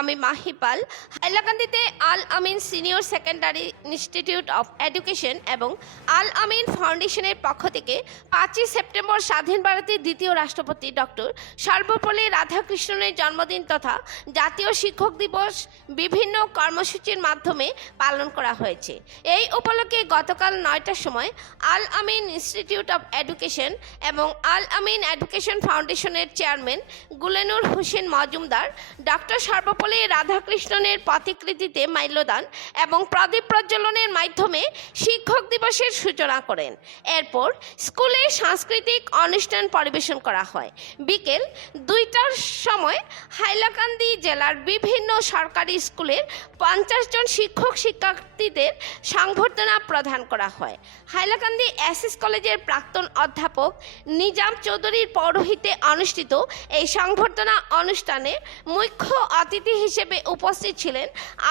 আমি মাহিপাল। হাইলাকান্দিতে Al Amin senior secondary institute of education এবং আল আমিন ফাউন্ডেশনের পক্ষ থেকে 5ই সেপ্টেম্বর স্বাধীন ভারতের দ্বিতীয় রাষ্ট্রপতি ডক্টর সর্বপল্লী রাধাকৃষ্ণনের জন্মদিন তথা জাতীয় শিক্ষক দিবস বিভিন্ন কর্মসূচির মাধ্যমে পালন করা হয়েছে। এই উপলক্ষে গতকাল 9টার সময় আল আমিন ইনস্টিটিউট অফ এডুকেশন এবং আল আমিন এডুকেশন ফাউন্ডেশনের চেয়ারম্যান গুলেনুর হোসেন মজুমদার ডক্টর সর্বপল্লী রাধাকৃষ্ণনের প্রতিকৃতিতে মাল্যদান এবং প্রদীপ প্রজ্বলনের মাধ্যমে শিক্ষক দিবসের সূচনা করেন। এরপর স্কুলে সাংস্কৃতিক অনুষ্ঠান পরিবেশন করা হয়। বিকেল 2টার সময় হাইলাকান্দি জেলার বিভিন্ন সরকারি স্কুলের 50 জন শিক্ষক শিক্ষার্থীদের সংবর্ধনা প্রদান করা হয়। হাইলাকান্দি এসএস কলেজের প্রাক্তন অধ্যাপক নিজাম চৌধুরীর পৌরোহিত্যে অনুষ্ঠিত এই সংবর্ধনা অনুষ্ঠানে মুখ্য অতিথি হিসেবে উপস্থিত ছিলেন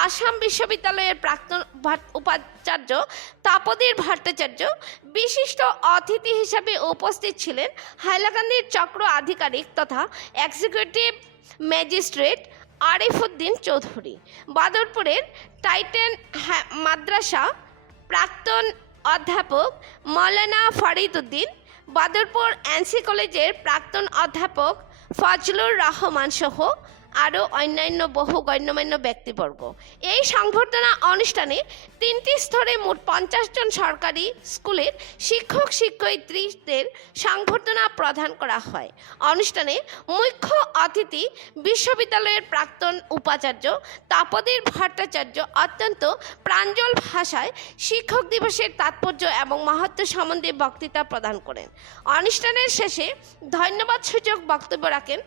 আসাম বিশ্ববিদ্যালয়ের প্রাক্তন উপাচার্য তাপদীর ভট্টাচার্য। বিশিষ্ট অতিথি হিসেবে উপস্থিত ছিলেন হাইলাকান্দির চক্র আধিকারিক তথা এক্সিকিউটিভ ম্যাজিস্ট্রেট আরিফউদ্দিন চৌধুরী, বাদরপুরের টাইটান মাদ্রাসা প্রাক্তন অধ্যাপক মৌলানা ফরিদ উদ্দিন, বাদরপুর এনসি কলেজের প্রাক্তন অধ্যাপক ফজলুর রহমান সহ আরও অন্যান্য বহু গণ্যমান্য ব্যক্তিবর্গ। এই সংবর্ধনা অনুষ্ঠানে 3টি স্তরে মোট 50 জন সরকারি স্কুলের শিক্ষক শিক্ষয়িত্রীদের সংবর্ধনা প্রদান করা হয়। অনুষ্ঠানে মুখ্য অতিথি বিশ্ববিদ্যালয়ের প্রাক্তন উপাচার্য তাপদীর ভট্টাচার্য অত্যন্ত প্রাঞ্জল ভাষায় শিক্ষক দিবসের তাৎপর্য এবং মাহাত্ম্য সম্বন্ধে বক্তৃতা প্রদান করেন। অনুষ্ঠানের শেষে ধন্যবাদ সূচক বক্তব্য রাখেন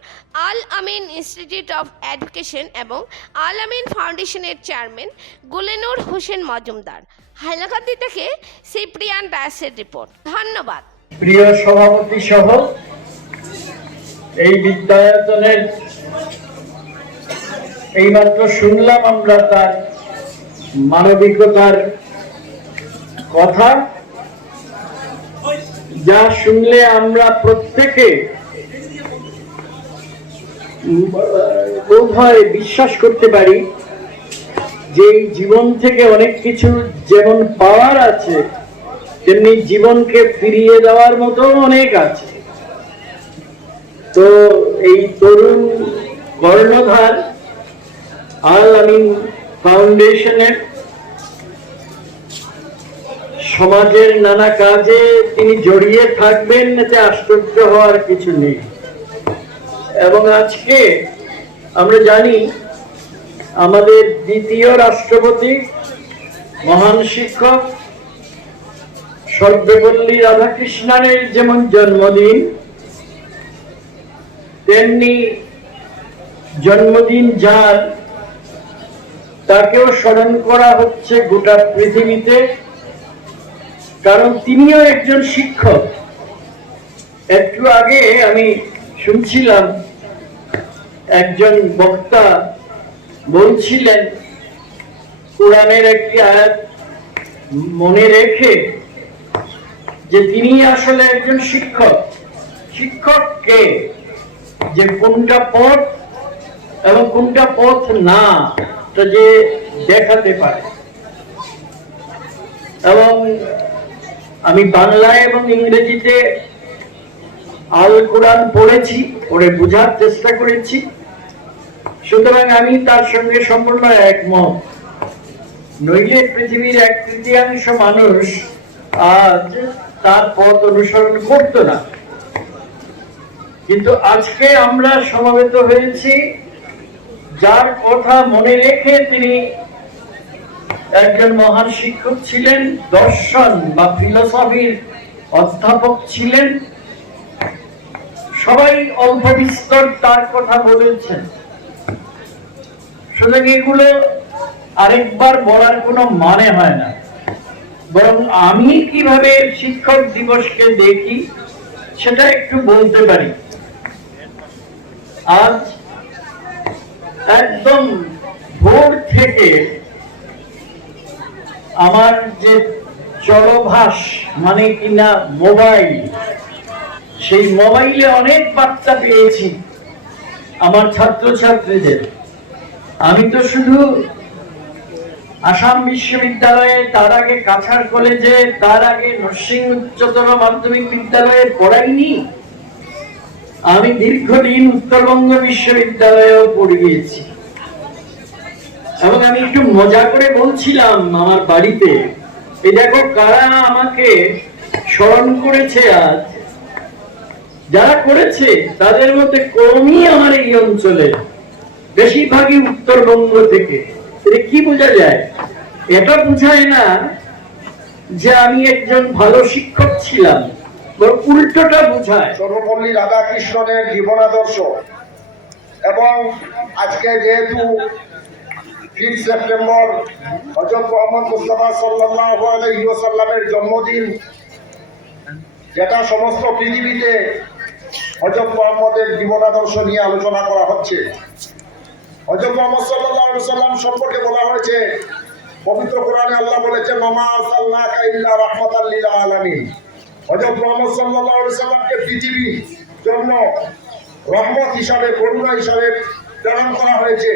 আল আমিন ইনস্টিটিউট অফ এডুকেশন এবং আল আমিন ফাউন্ডেশনের চেয়ারম্যান গুলেনুর হোসেন মজুমদার। হাইলাকান্দি থেকে সিপ্রিয়ান দাসের রিপোর্ট। ধন্যবাদ। প্রিয় সভাপতি সহ এই বিদ্যায়তনের এইমাত্র শুনলাম আমরা তার মানবিকতার কথা, যা শুনলে আমরা প্রত্যেকে বোধহয় বিশ্বাস করতে পারি যে জীবন থেকে অনেক কিছু যেমন পাওয়ার আছে তেমনি জীবনকে ফিরিয়ে দেওয়ার মতো অনেক আছে। তো এই তরুণ কর্ণধার আল আমিন ফাউন্ডেশনের সমাজের নানা কাজে তিনি জড়িয়ে থাকবেন, এতে আশ্চর্য হওয়ার কিছু নেই। এবং আজকে আমরা জানি আমাদের দ্বিতীয় রাষ্ট্রপতি মহান শিক্ষক সর্বপল্লী রাধাকৃষ্ণনের যেমন জন্মদিন, তেমনি জন্মদিন যার তাকেও স্মরণ করা হচ্ছে গোটা পৃথিবীতে, কারণ তিনিও একজন শিক্ষক। একটু আগে আমি শুনছিলাম একজন বক্তা বলছিলেন কোরআনের একটি আয়াত মনে রেখে যে তিনি আসলে একজন শিক্ষক। শিক্ষক কে, যে কোনটা পথ এবং কোনটা পথ না তা যে দেখাতে পারে। এবং আমি বাংলায় এবং ইংরেজিতে আল কোরআন পড়েছি, পড়ে বোঝার চেষ্টা করেছি, সুতরাং আমি তার সঙ্গে সম্পূর্ণ একমত। নইলে পৃথিবীর 1/3 মানুষ আজ তার পথ অনুসরণ করত না। কিন্তু আজকে আমরা সমবেত হয়েছি যার কথা মনে রেখে তিনি একজন মহান শিক্ষক ছিলেন, দর্শন বা ফিলোসফির অধ্যাপক ছিলেন। সবাই অল্প বিস্তর তার কথা বলেছেন, সুতরাং এগুলো আরেকবার বলার কোনো মানে হয় না। বরং আমি কিভাবে শিক্ষক দিবসকে দেখি সেটা একটু বলতে পারি। আজ একদম ভোর থেকে আমার যে চলভাস মানে কিনা মোবাইল, সেই মোবাইলে অনেক বার্তা পেয়েছি আমার ছাত্রছাত্রীদের। আমি তো শুধু আসাম বিশ্ববিদ্যালয়ে, তার আগে কাছাড় কলেজে, তার আগে নরসিংহ উচ্চতর মাধ্যমিক বিদ্যালয়ে পড়াইনি, আমি দীর্ঘদিন উত্তরবঙ্গ বিশ্ববিদ্যালয়েও পড়িয়েছি। এবং আমি একটু মজা করে বলছিলাম আমার বাড়িতে, এই দেখো কারা আমাকে স্মরণ করেছে আজ। যারা করেছে তাদের মধ্যে কমই আমার এই অঞ্চলে, বেশিরভাগই উত্তরবঙ্গ থেকে। কি বোঝা যায়? এটা বোঝায় না যে আমি একজন ভালো শিক্ষক ছিলাম, বরং উল্টোটা বোঝায়। সর্বপল্লী রাধাকৃষ্ণনের জীবনাদর্শ এবং আজকে যেহেতু 5 সেপ্টেম্বর হযরত মুহাম্মদ মুস্তাফা সাল্লাল্লাহু আলাইহি ওয়াসাল্লামের জন্মদিন, যেটা সমস্ত পৃথিবীতে হযরত মুহাম্মদের জীবনাদর্শ নিয়ে আলোচনা করা হচ্ছে। হযরত মুহাম্মদ সাল্লাল্লাহু আলাইহি ওয়াসাল্লাম সম্পর্কে বলা হয়েছে, পবিত্র কোরআনে আল্লাহ বলেছেন, ওমা আরসালনাকা ইল্লা রাহমাতাল লিল আলামিন। হযরত মুহাম্মদ সাল্লাল্লাহু আলাইহি ওয়াসাল্লামকে পৃথিবীর জন্য রহমত হিসাবে, করুণা হিসাবে প্রেরণ করা হয়েছে।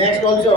Next also.